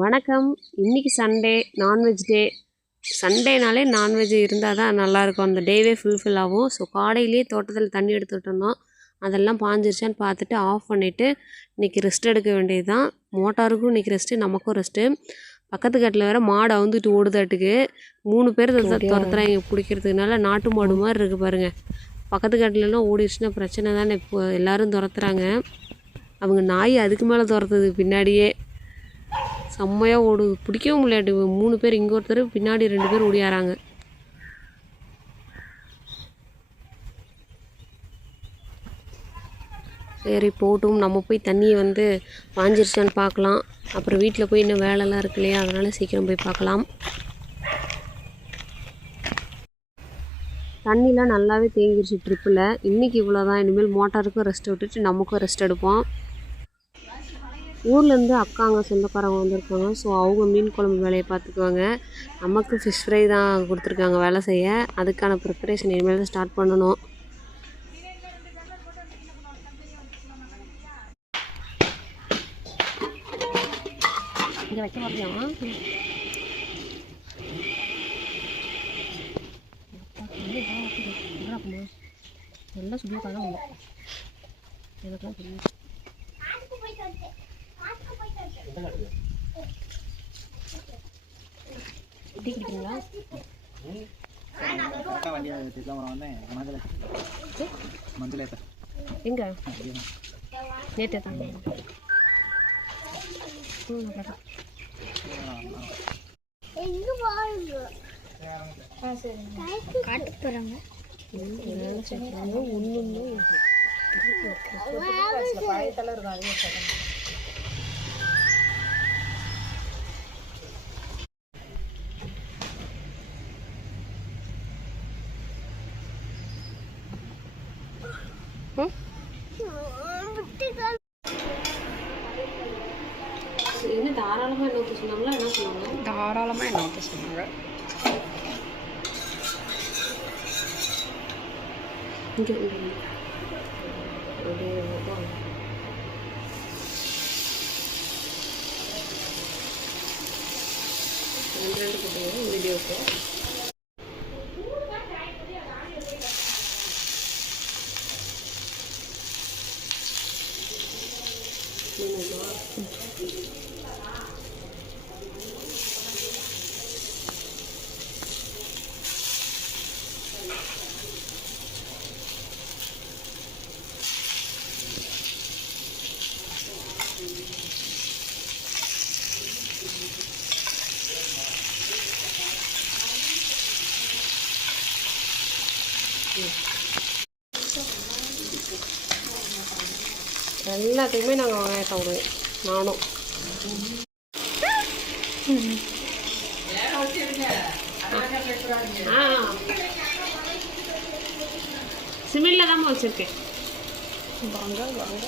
வணக்கம். இன்றைக்கி Sunday, non veg டே. சண்டேனாலே non veg இருந்தால் தான் நல்லாயிருக்கும், அந்த டேவே ஃபுல்ஃபில் ஆகும். ஸோ காலையிலேயே தோட்டத்தில் தண்ணி எடுத்துகிட்டு இருந்தோம், அதெல்லாம் பாஞ்சிருச்சான்னு பார்த்துட்டு ஆஃப் பண்ணிவிட்டு இன்றைக்கி ரெஸ்ட் எடுக்க வேண்டியது தான். மோட்டாருக்கும் இன்றைக்கி ரெஸ்ட்டு, நமக்கும் ரெஸ்ட்டு. பக்கத்து காட்டில் வேறு மாடு அவுந்துட்டு ஓடுதாட்டுக்கு. 3 பேர் துரத்துறாங்க பிடிக்கிறதுனால. நாட்டு மாடு மாதிரி இருக்குது பாருங்கள். பக்கத்து காட்டிலலாம் ஓடிடுச்சுன்னா பிரச்சனை தானே. இப்போ எல்லோரும் துரத்துறாங்க. அவங்க நாய் அதுக்கு மேலே துரத்துது பின்னாடியே. செம்மையாக ஓடுது, பிடிக்கவும் முடியாட்டு. 3 பேர், இங்கே ஒருத்தர், பின்னாடி 2 பேர் ஓடியாராங்க. சரி போட்டும், நம்ம போய் தண்ணியை பாஞ்சிருச்சான்னு பார்க்கலாம். அப்புறம் வீட்டில் போய் இன்னும் வேலைலாம் இருக்கு இல்லையா, அதனால் சீக்கிரம் போய் பார்க்கலாம். தண்ணிலாம் நல்லாவே தேங்கிருச்சு ட்ரிப்பில். இன்றைக்கி இவ்வளோ தான். இனிமேல் மோட்டாருக்கும் ரெஸ்ட் விட்டுட்டு நமக்கும் ரெஸ்ட் எடுப்போம். ஊர்லேருந்து அக்காங்க சொந்தக்காரங்க வந்திருக்காங்க. ஸோ அவங்க மீன் குழம்பு வேலையை பார்த்துக்குவாங்க. நமக்கு ஃபிஷ் ஃப்ரை தான் கொடுத்துருக்காங்க வேலை செய்ய. அதுக்கான ப்ரிப்பரேஷன் இனிமேல் தான் ஸ்டார்ட் பண்ணணும். இங்கே வைக்க மாட்டியாமா? நல்லா சுடியாக தான் உண்டு. எனக்குலாம் தெரியும். டீ குடிக்கிறீங்களா? எங்க நேற்று தாங்க காட்டுக்கு போகிறாங்க. ஒன்று பழையத்தெல்லாம் இருக்கும். அதையும் என்ன தாராளமாக என்ன ஊற்ற சொன்னாங்களா? என்ன சொன்னாங்க? தாராளமாக என்ன ஊற்ற சொன்னாங்க. இங்கே ரெண்டு போட்டீங்க வீடியோக்கு. எல்லாத்தையுமே நாங்கள் வெங்காயத்தை விடுவோம். நானும் சிமெண்ட்ல தான் வச்சுருக்கேன். வாங்க வாங்க.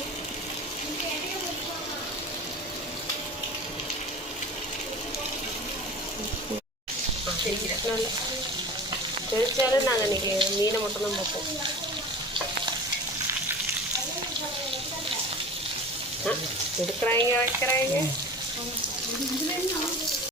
தெரிச்சாலும் நாங்கள் இன்றைக்கி மீனை மட்டும்தான் பார்ப்போம். எடுக்கிறாங்க வைக்கிறாங்க.